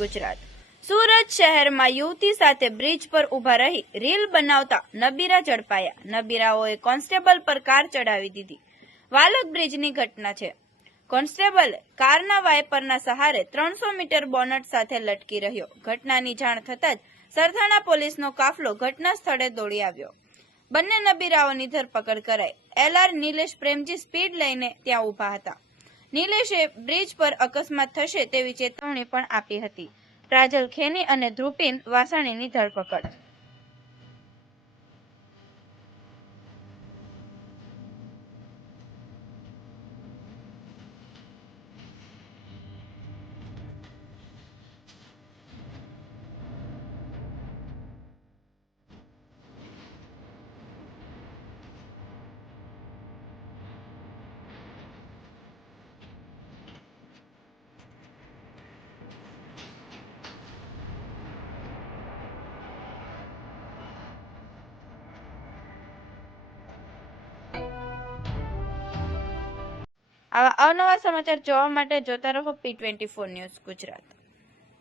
ગુજરાત। સુરત શહેરમાં યુવતી સાથે બ્રિજ પર ઊભા રહી રીલ બનાવતા નબીરા ઝડપાયા। નબીરાઓએ કોન્સ્ટેબલ પર કાર ચડાવી દીધી। વાલક બ્રિજની ઘટના છે। કોન્સ્ટેબલ કારના વાઇપરના સહારે 300 મીટર બોનટ સાથે લટકી રહ્યો। ઘટનાની જાણ થતાં જ સરથાણા પોલીસનો કાફલો ઘટના સ્થળે દોડી આવ્યો। બંને નબીરાઓની ધરપકડ કરાઈ। LR નિલેશ પ્રેમજી સ્પીડ લઈને ત્યાં ઊભા હતા। નિલેશે બ્રિજ પર અકસ્માત થશે તેવી ચેતવણી પણ આપી હતી। પ્રાજલ ખેની અને ધ્રુપિન વાસાણીની ધરપકડ। આવા અવનવા સમાચાર જોવા માટે જોતા રહો P24 ન્યૂઝ ગુજરાત।